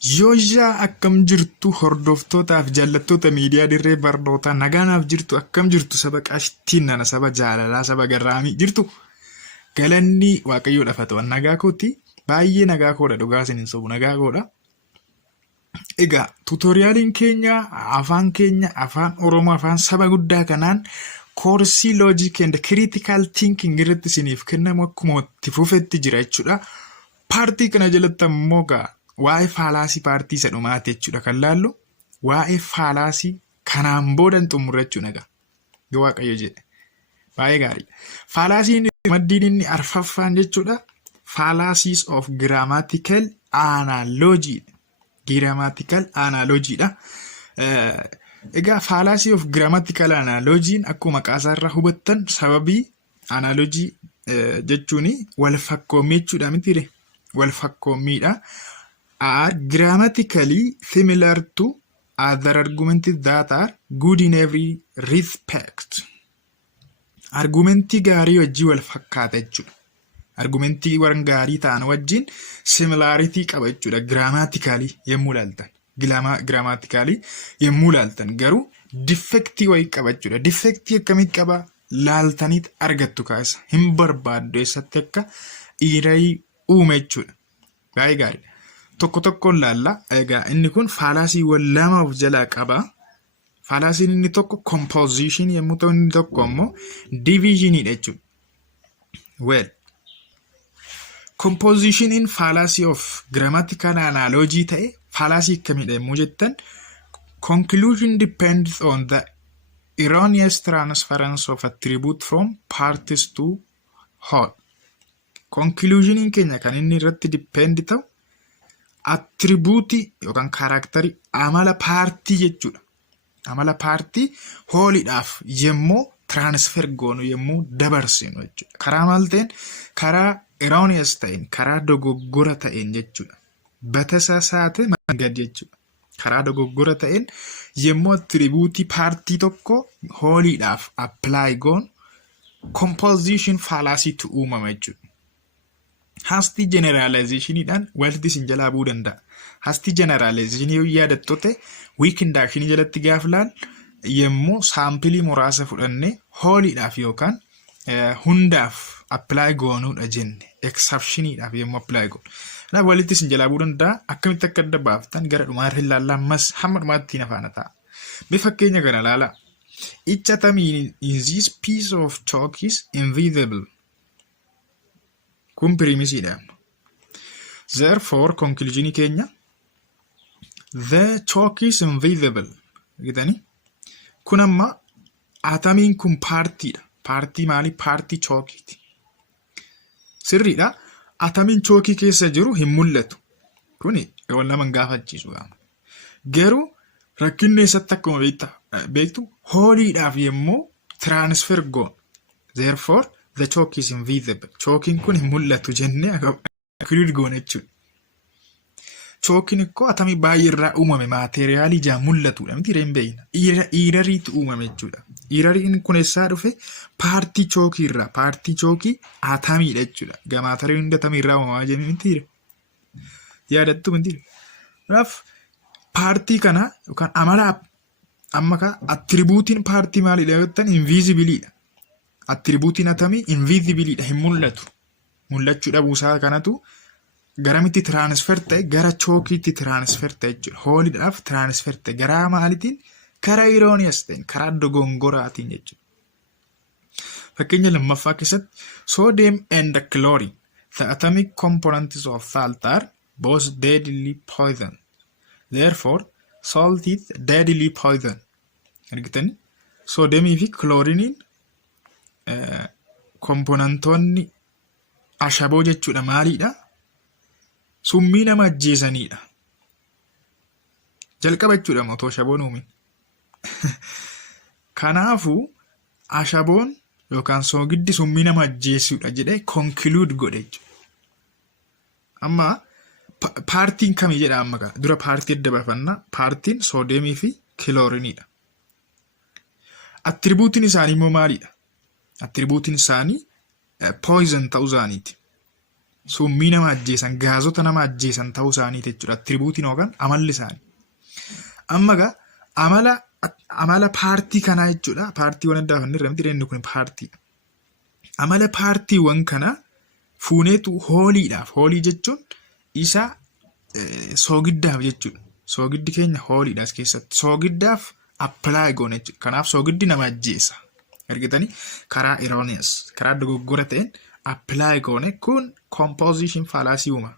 Yoojaa akkam jirtu hordoftootaaf jaallattoota miidiyaa Dirree Barnootaa nagaanaaf jirtu akkam jirtu saba qaashittiin nana saba jaalalaa saba garraamii jirtu galanni waaqayyoodhaaf haa ta'u nagaa kootti baay'ee nagaa koodha dhugaa isiniin sobu nagaa koodha. Egaa tuutoriyaaliin keenya afaan Oromoo afaan saba guddaa kanaan koorsii logic and critical thinking irratti isiniif kennamu akkuma itti fufetti jira jechuudha. Paartii kana jalatti ammoo waa'ee faalaasii paartii isa dhumaati jechuudha kan laallu waa'ee faalaasii kanaan boodan xumurra jechuudha yoo waaqayyo jedhe baay'ee gaarii. Faalaasiin maddiin inni arfaffaan jechuudha fallacies of grammatical analogy. Grammatical analogy dha. Egaa fallacy of grammatical analogy akkuma maqaasaa irraa hubattan sababii analogy jechuun wal fakkoommii jechuudha mitiire wal fakkoommidha. Are grammatically similar to other arguments that are good in every respect. Argumentii gaarii wajjin wal fakkaata jechuudha. Argumentii warra gaarii ta'an wajjin similarity qaba jechuudha. Grammatically yemmuu ilaaltan. Grammatically yemmuu ilaaltan garuu defectii wayii qaba jechuudha. Defectii akkamitti qaba laaltaniit argattu kaasa. Hin barbaaddu eessatti akka dhiirii uume jechuudha. Baay'ee gaarii. Tokko tokkoon laalla. Egaa inni kun fallaasii lama of jalaa qaba. Fallaasiin inni tokko composition yemmuu ta'u inni tokko ammoo division jechuudha. Well, composition in fallacy of grammatical analogy ta'e fallacy akkamidha yemmuu jettan conclusion depends on the erroneous transference of attribute from parties to whole. Conclusion keenya kan inni irratti depend ta'u attribuutii yookaan kaaraakterii amala paartii jechuudha. Amala paartii hooliidhaaf yemmuu transfer goonu yemmuu dabarsinu jechuudha. Karaa maal ta'een karaa erroneous ta'een karaa dogoggora ta'een jechuudha. Batasasaate mangad jechuudha. Karaa dogoggora ta'een yemmuu attribuutii paartii tokko hooliidhaaf apply goonu composition fallacy tu uumama jechuudha. Hasti generalizationidhaan wanti isin jalaa bu'uu danda'a. Hasti generalization yoo yaadattote weak induction jalatti gaafa laal yemmuu saampilii muraasa fudhannee hooliidhaaf yookaan hundaaf apply goonuudha jenne exceptioniidhaaf yemmuu apply goonu. Kanaaf walitti isin jalaa bu'uu danda'a. Akkamitti akka adda baaftan gara dhumaarra ilaallaa ammas hamma dhumaatti nafaana ta'a. Mee fakkeenya kana ilaala. Each atom in this piece of chalk is invisible. Kun premise. Therefore, conclusion keenya the chalk is invisible. Gitani? Kun amma atomiin kun paartiidha. Paartii maali? Paartii chalkiiti. Sirriidha. Atomiin chalkii keessa jiru hin mul'atu. Kuni yoo nama gaafachiisu garuu rakkinni eessatti akkuma beektu hooliidhaaf yemmuu transfer goon. Therefore, the chalk is invisible. Chalkiin kun hin mul'atu jennee include goone jechuudha. Chalkiin ikkoo atomii baay'ee irraa uumame maateriyaalii ijaa mul'atudha. Miti irra hin beekna. Irariitu uumame jechuudha. Irariin kun eessaa dhufe paartii chalkii irraa. Paartii chalkii atomiidha jechuudha. Maateriyaalii hundi atomii irraa uumamaa jennee miti yaadattu miti. Kanaaf paartii kana yookaan amala amma attribuutiin paartii maalidha yoo ta'an invisibiliidha. Attribuutiin atomii invisibiliidha hin mul'atu. Mul'achuu dhabuusaa kanatu garamitti transfer ta'e gara chalkiitti transfer ta'e jechuudha. Hooliidhaaf transfer ta'e garaa maalitiin karaa erroneous ta'een karaa dogongoraatiin jechuudha. Fakkeenya lammaffaa keessatti sodium and chlorine the atomic components of salt are both deadly poison. Therefore, salt is deadly poison. Argitanii sodiumii fi chloriniin komponentoonni ashaboo jechuudha maaliidha? Summii nama ajjeesanidha. Jalqaba jechuudha mootoo ashaboon uumin. Kanaafuu ashaboon yookaan soogiddi summii nama ajjeessuudha jedhee conclude godhe jechuudha. Amma paartiin kamii jedha amma kana? Dura paartii adda baafannaa. Paartiin soodiyemii fi kiloorinidha. Attribuutiin isaanii immoo maalidha? Attribuutiin isaanii poison ta'uu isaaniiti. summii nama ajjeesan, gaazota nama ajjeesan ta'uu isaaniiti jechuudha. Attribuutiin yookaan amalli isaanii. Amma egaa amala paartii kanaa jechuudha. Paartiiwwan adda afaan irra miti inni kun paartii. Amala paartiiwwan kana fuuneetu hooliidhaaf. Hoolii jechuun isa soogiddaaf jechuudha. Soogiddi keenya hooliidhaas keessatti. Soogiddaaf appilaayi goone jechuudha. Kanaaf soogiddi nama ajjeesa. Argitanii karaa erroneous, karaa dogoggora ta'een appilaayi goone kun composition fallacy uuma.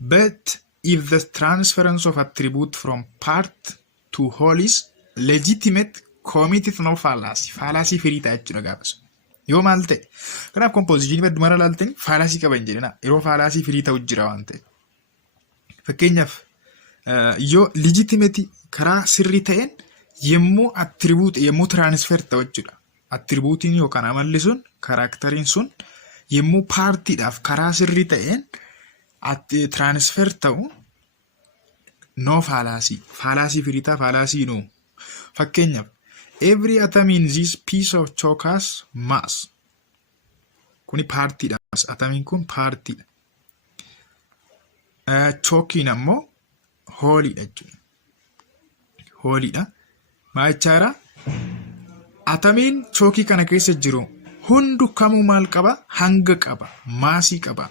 But if the transference of attribute from part to whole is legitimate, committed no fallacy. Fallacy firii ta'a jechuudha gaafas. Yoo maal ta'e kanaaf composition baddumara laaltanii fallacy qaba hin jedhina. Yeroo fallacy firii ta'u jira waan ta'e. Fakkeenyaaf yoo legitimate karaa sirrii ta'een yemmuu attribute yemmuu transfer ta'u jechuudha. Attribuutiin yookaan amalli sun karaakteriin sun yemmuu paartiidhaaf karaa sirrii ta'een transfer ta'u no fallacy. Fallacy firii ta'a fallacy no. Fakkeenyaaf every atom in this piece of chalk has mass. Kuni paartiidha. Atomiin kun paartiidha. Chalkiin ammoo hooliidha jechuudha. Hooliidha. Maachaara atomiin chalkii kana keessa jiru hundu kamuu maal qaba? Hanga qaba. Maasii qaba.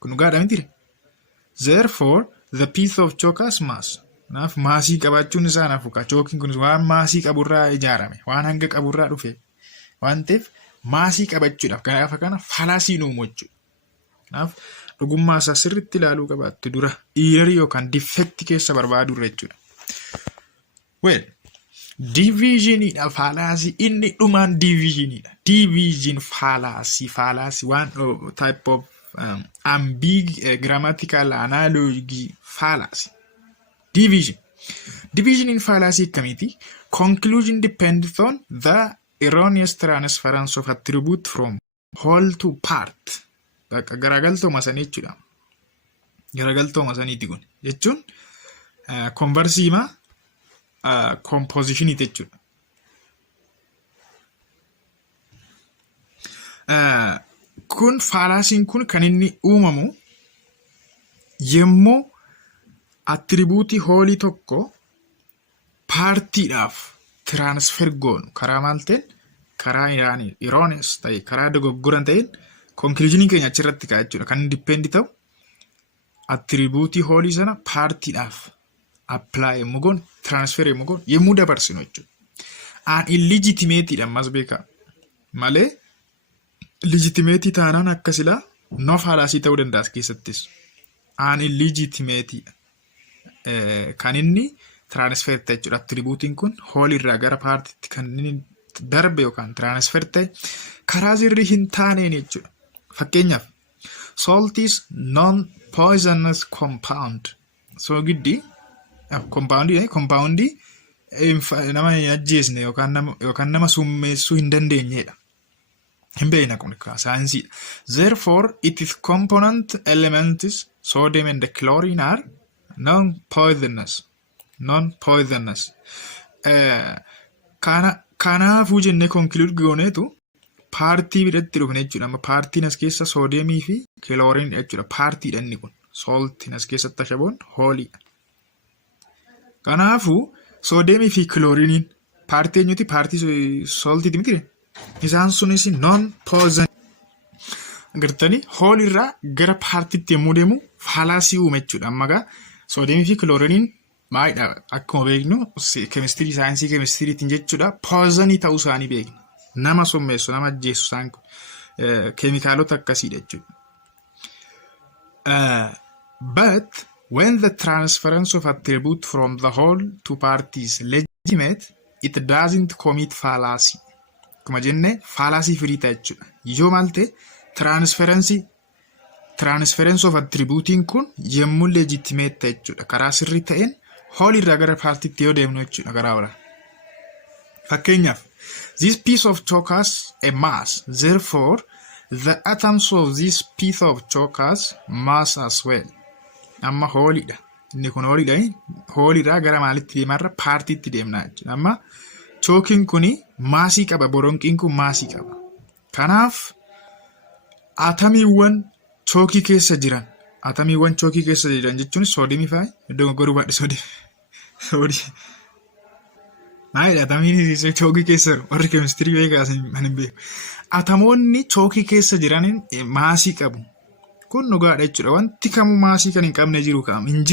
Kun gaadha miti. Therefore the piece of chalk has mass. Naaf maasii qabaachuun isaa nafuka. Chalkiin kun waan maasii qaburraa ijaarame, waan hanga qaburraa dhufe. Waan ta'eef maasii qabachuudhaaf kanaaf kana fallacy uumu jechuudha. Naaf dhugummaa isaa sirriitti ilaaluu qabaatti dura error yookaan defect keessa barbaaduu jechuudha. Well, divisionidha fallacy inni dhumaan divisionidha. Division fallacy one type of grammatical analogy fallacy. Division in fallacy committee. Conclusion depends on the erroneous transference of attribute from whole to part. Garagaltooma sanii jechuudha. Garagaltooma saniiti kun. Jechuun conversiima compositionii jechuudha. Kun fallacy'n kun kan inni uumamu yemmuu attribuutii hoolii tokko paartiidhaaf transfer goonu karaa maal ta'een karaa erroneous ta'e karaa dogoggoran ta'een conclusionii keenya achirratti ka'a jechuudha. Kan dipendi ta'u attribuutii hoolii sana paartiidhaaf apply yemmuu goonu transfer yemmuu goonu yemmuu dabarsinu jechuudha. An illegitimateedha ammas beekaa malee legitimate taanaan akkasilaa no fallacy ta'uu danda'a keessattis. An illegitimate kan inni transfer ta'e jechuudha. Attribuutiin kun hoolii irraa gara paartiitti kan inni darbe yookaan transfer ta'e karaa sirrii hin taaneen jechuudha. Fakkeenyaaf salt is non-poisonous compound. Soogiddi compoundii nama hin ajjeesne yookaan nama summeessuu hin dandeenyedha. Hin beekna kun saayinsiidha. Therefore its component elements sodium and chlorine are non-poisonous. Kanaafuu jennee conclude gooneetu paartii biratti dhufne jechuudha. Amma paartiin as keessa soodiyemii fi kilooriin jechuudha. Paartiidha inni kun. Saltiin as keessatti ashaboon hooliidha. Kanaafuu soodiyemii fi kilooriiniin paartii eenyuti? Paartii saltiiti miti. Isaan sunis non-poison. Agartanii hoolirraa gara paartiitti yommuu deemu fallacy uume jechuudha. Amma egaa soodiyemii fi kilooriiniin maalidha? Akkuma beeknu keemistirii saayinsii keemistiriitiin jechuudha. Poisonii ta'uu isaanii beekna. Nama summeessu, nama ajjeessu isaan keemikaalota akkasiidha jechuudha. But when the transference of attribute from the whole to part is legitimate, it doesn't commit fallacy. Akkuma jenne fallacy firii ta'a jechuudha. Yoo maal ta'e transference of attributein kun yemmuu legitimate ta'e jechuudha. Karaa sirrii ta'een whole irraa gara paartiitti yoo deemnu jechuudha karaa biraa. Fakkeenyaaf this piece of chalk has a mass. Therefore the atoms of this piece of chalk has mass as well. Amma hooliidha. Inni kun hooliidha. Hooliirraa gara maalitti deemarra paartiitti deemnaa jechuudha. Amma chalkiin kuni maasii qaba. Boronqiin kun maasii qaba. Kanaaf atamiiwwan chookii keessa jiran. Atamiiwwan chookii keessa jiran jechuun soodimii fa'aa iddoo goruu baadhi soodii. Maayidha atamiin chookii keessa jiru warri keemistirii beekaa hin beeku. Atamoonni chookii keessa jiraniin maasii qabu. Kun dhugaadha jechuudha. Wanti kamuu maasii kan hin qabne jiru hin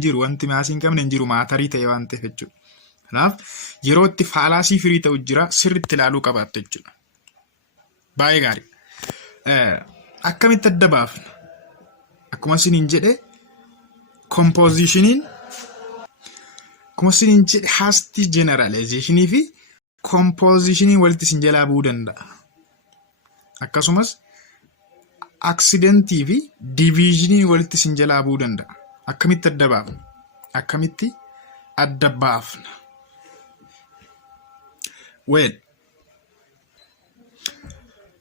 jiru. Wanti maasii hin qabne hin jiru maatarii ta'e waan ta'eef jechuudha. Kanaaf yeroo itti faalaasii firii ta'u jira sirriitti ilaaluu qabaattu jechuudha. Baay'ee gaarii. Akkamitti adda baafna? Akkuma isiniin jedhe compositionin hasty generalizationii fi compositionin walitti isin jalaa bu'uu danda'a. Akkasumas accidentii fi divisionii walitti isin jalaa bu'uu danda'a. Akkamitti adda baafna? Akkamitti adda baafna? Well,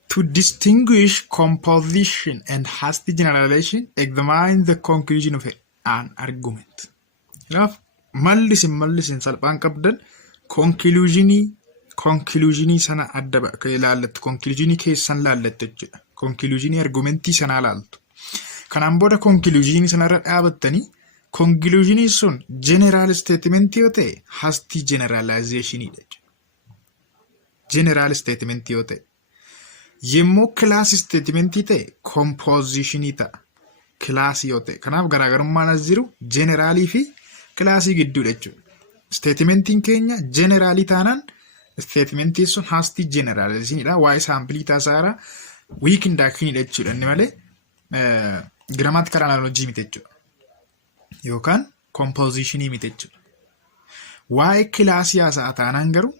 to distinguish composition and hasty generalization, examine the conclusion of an argument. Kanaaf mallisin salphaan qabdan conclusionii sana adda ilaallattu. Conclusionii keessan laallattu jechuudha. Conclusionii argumentii sanaa laaltu. Kanaan booda conclusionii sanarra dhaabattanii conclusionii sun general statement yoo ta'e hasty generalizationidha jechuudha. General statement yoo ta'e. Yemmuu class statement ta'e compositionii ta'a. Class yoo ta'e. Kanaaf garaagarummaan as jiru generaalii fi classii gidduudha jechuudha. Statementiin keenya generaalii taanaan statementiin sun hasty generalizationidha. Waa'ee saampilii taasaaraa weak inductionidha jechuudha. Inni malee grammatical analogy miti jechuudha. Yookaan compositionii miti jechuudha. Waa'ee classii haasa'a taanaan garuu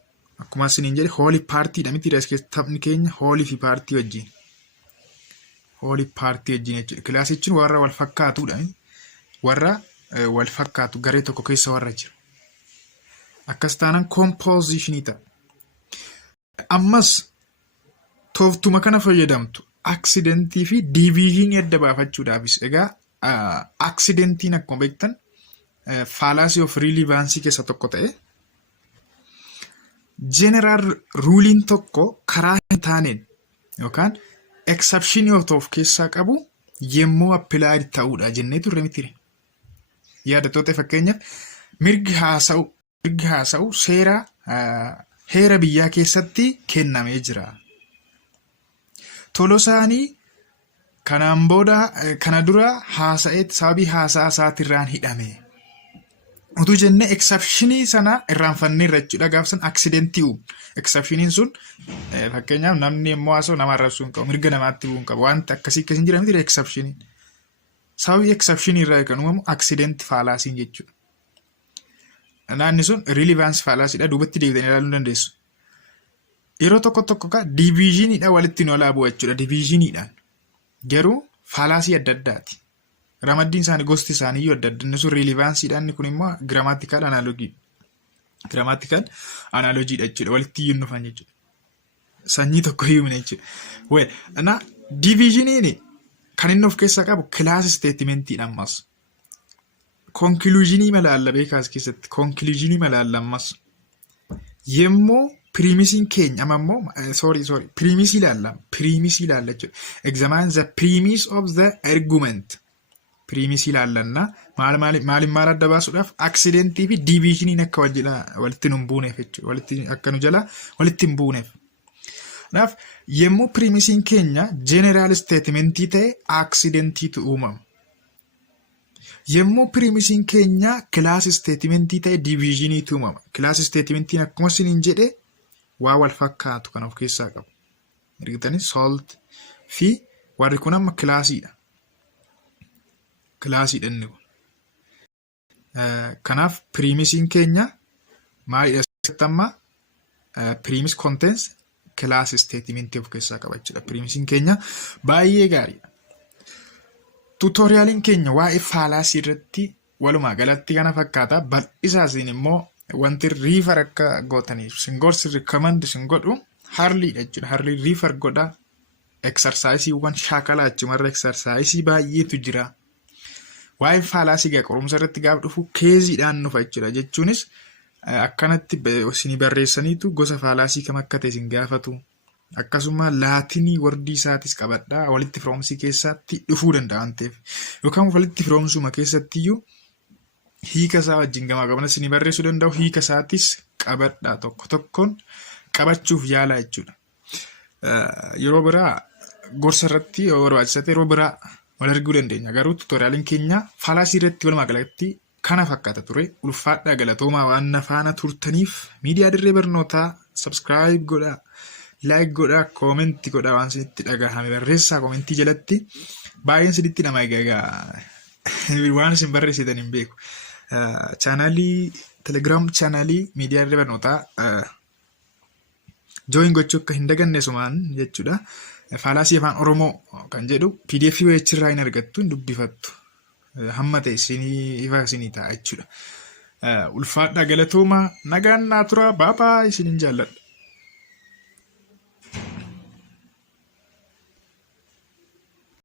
akkuma isiniin jedhe holy partyidha miti taphni keenya holy fi party wajjin. Holy party wajjin jechuudha. Kilaasichi warra wal fakkaatudha. Warra wal fakkaatu garee tokko keessa warra jiru. Akkas taanaan compositionii ta'a. Ammas tooftuma kana fayyadamtu accidentii fi divisionii adda baafachuudhaafis. Egaa accidentiin akkuma beektan fallacy of relevancy keessa tokko ta'e. General ruling tokko karaa hin taaneen yookaan exception of keessaa qabu yemmuu applied ta'uudha jennee turre miti. Yaadatoota fakkeenyaaf mirgi haasa'u seera heera biyyaa keessatti kennamee jira. Tolosaanii kanaan booda kana dura haasa'eet sababii haasaa isaatirraan hidhame. Utuu jennee exceptionii sana irraanfannee irra jechuudha gaafsan accidentii uumu. Exceptioniin sun fakkeenyaaf namni immoo haasa'u nama arrabsuu hin qabu, mirga namaatti bu'uu hin qabu. Wanti akkasii hin jira miti exceptioniin. Sababii exceptionii irraa kan uumamu accident fallacy jechuudha. Naanni sun relevance fallacyidha. Duubatti deebitanii ilaaluu dandeessu. Yeroo tokko divisioniidha walitti noolaa bu'a jechuudha. Divisioniidhaan. Garuu fallacy adda addaati. Ramaddiin isaanii gosti isaanii iyyuu adda adda. Inni sun relevanceidha. Inni kun immoo grammatical analogy. Grammatical analogyidha jechuudha. Walitti iyyuu dhufan jechuudha. Sanyii tokko iyyuu jechuudha. Divisioniin kan inni of keessaa qabu class statementii ammas. Conclusionii malaalla beekaas keessatti conclusionii malaalla ammas. Yemmuu premising keenya ammoo premise ilaalla jechuudha. Examine the premise of the argument. Premise ilaallanna maal adda baasuudhaaf accidentii fi divisioniin akka walitti hin buuneef jechuudha. Walitti akka nu jala walitti hin buuneef. Kanaaf yemmuu premising keenya general statementii ta'e accidentiitu uumama. Yemmuu premising keenya class statementii ta'e divisioniitu uumama. Class statementiin akkuma isiniin jedhe waa wal fakkaatu kan of keessaa qabu. Ergitanii salt fi warri kun amma classiidha. Classiidha inni kun. Kanaaf premising keenya maalidha amma premise contains class statement of keessaa qaba jechuudha. Premising keenya baay'ee gaariidha. Tutorialiin keenya waa'ee fallacy irratti walumaa galatti kana fakkaata. Bal'isaasiin immoo wanti refer akka gootaniif sin gorsi recommend sin godhu harliidha jechuudha. Harlii refer godha. Exercise-iiwwan shaakalaa achumarra exercise baay'eetu jira. Waa'ee fallacy qorumsa irratti gaafa dhufu keeziidhaan nufa jechuudha. Jechuunis akkanatti isin barreessaniitu gosa fallacy kam akka ta'e isin gaafatu. akkasuma laatinii wordii isaatis qabadhaa walitti firoomsii keessatti dhufuu danda'an ta'eef yookaan walitti firoomsuma keessattiyyuu hiika isaa wajjin gamaa gabanas ni barreessuu danda'u hiika isaatis qabadhaa tokko tokkoon qabachuuf yaalaa jechuudha. Yeroo biraa gorsa irratti yoo barbaachisate yeroo biraa wal arguu dandeenya. Garuu tuutoriyaaliin keenya faalaasii irratti walumaa galatti kana fakkaata ture. Ulfaadhaa galatoomaa waan na faana turtaniif miidiyaa Dirree Barnootaa subscribe godhaa, like godhaa, comment godhaa waan isinitti dhagahame barreessaa commentii jalatti. Baay'een isinitti nama egaa waan isin barreessitan hin beeku. Chaanalii Telegram chaanalii miidiyaa Dirree Barnootaa join gochuu akka hin daganne sumaan jechuudha. Faalaasii afaan Oromoo kan jedhu PDF wechirraa hin argattu hin dubbifattu. Hamma ta'e ifa isinii ta'a jechuudha. Ulfaadhaa galatoomaa nagaan naa tura baabaa isinin jaalladha.